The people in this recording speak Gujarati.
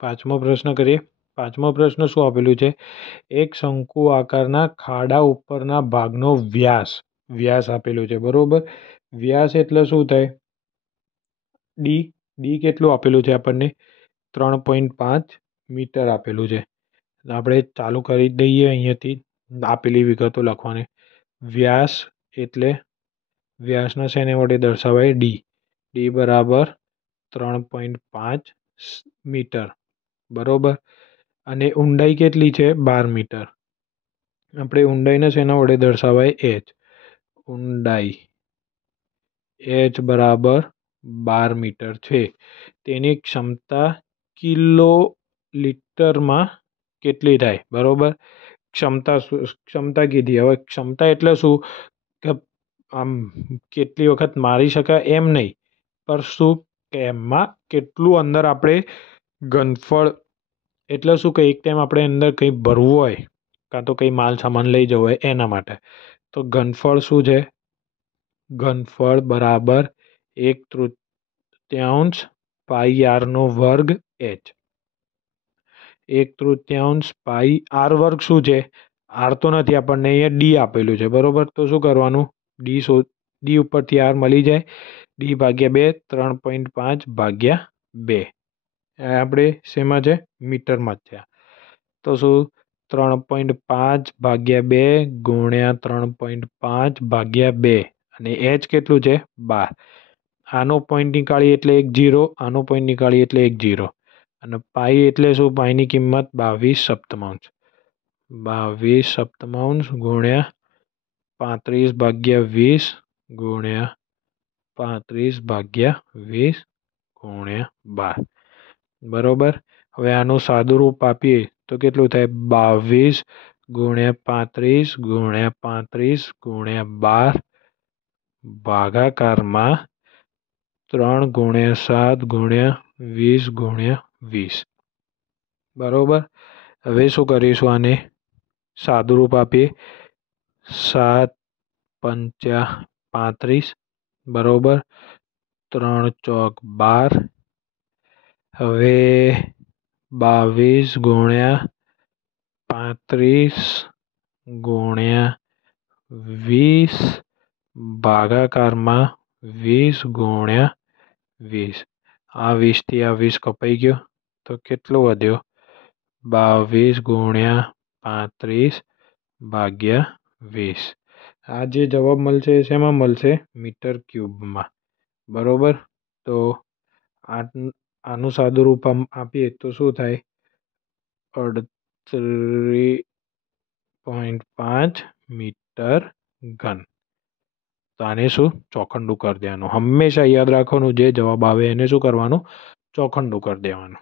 પાંચમો પ્રશ્ન કરીએ। પાંચમો પ્રશ્ન શું આપેલું છે? એક શંકુ આકારના ખાડા ઉપરના ભાગનો વ્યાસ આપેલું છે, બરોબર। વ્યાસ એટલે શું થાય? ડી કેટલું આપેલું છે આપણને? 3.5 મીટર આપેલું છે। આપણે ચાલુ કરી દઈએ અહીંયાથી આપેલી વિગતો લખવાની। વ્યાસ એટલે વ્યાસને શેને વડે દર્શાવાય? ડી બરાબર 3.5 મીટર, બરોબર। અને ઊંડાઈ કેટલી છે? 12 મીટર। આપણે ઊંડાઈને શેના વડે દર્શાવાય? એચ। ઊંડાઈ એચ બરાબર 12 મીટર છે। તેની ક્ષમતા કિલો લીટરમાં કેટલી થાય? બરોબર। ક્ષમતા કીધી। હવે ક્ષમતા એટલે શું કે આમ કેટલી વખત મારી શકાય એમ નહીં, પર શું કે એમાં કેટલું અંદર આપણે ઘનફળ, એટલે શું કે એક ટાઈમ આપણે અંદર કંઈ ભરવું હોય કાં તો કંઈ માલ સામાન લઈ જવો હોય એના માટે, તો ઘનફળ શું છે? ઘનફળ બરાબર 1/3 પાઈ આરનો વર્ગ એચ। 1/3 પાઈ આર વર્ગ શું છે? આર તો નથી, આપણને અહીંયા ડી આપેલું છે, બરોબર। તો શું કરવાનું? ડી ઉપરથી આર મળી જાય, ડી ભાગ્યા 2, 3.5 ભાગ્યા 2। આપણે શેમાં છે? મીટરમાં જ છે। તો શું 3.5 ભાગ્યા 2 ગુણ્યા 3.5 ભાગ્યા 2, અને એચ કેટલું છે? 12। આનો પોઈન્ટ નીકાળીએ એટલે 1 0, આનો પોઈન્ટ નીકાળીએ એટલે 1 0, અને પાઈ એટલે શું? પાઈની કિંમત 22/7, 22/7 ગુણ્યા 35 ભાગ્યા 20 ગુણ્યા 35 ભાગ્યા 20 ગુણ્યા 12, બરોબર। હવે આનું સાદું રૂપ આપીએ તો કેટલું થાય? 22 ગુણ્યા 35 ગુણ્યા 35 ગુણ્યા 12 ભાગાકારમાં 3 ગુણ્યા 7 ગુણ્યા 20 ગુણ્યા 20, બરોબર। હવે શું કરીશું? આને સાદું રૂપ આપીએ। 7 પંચા 35, બરોબર। 3 ચોક 12। હવે 22 ગુણ્યા 35 ગુણ્યા 20 ભાગાકારમાં 20 ગુણ્યા 20। આ 20થી આ 20 કપાઈ ગયો, તો કેટલો વધ્યો? 22 ગુણ્યા 35 ભાગ્યા 20। આ જે જવાબ મળશે એ શેમાં મળશે? મીટર ક્યુબમાં, બરોબર। તો આનું સાદું રૂપ આપીએ તો શું થાય? 38.5 મીટર ઘન। તો આને શું? ચોખંડું કરી દેવાનું। હંમેશા યાદ રાખવાનું, જે જવાબ આવે એને શું કરવાનું? ચોખંડું કરી દેવાનું।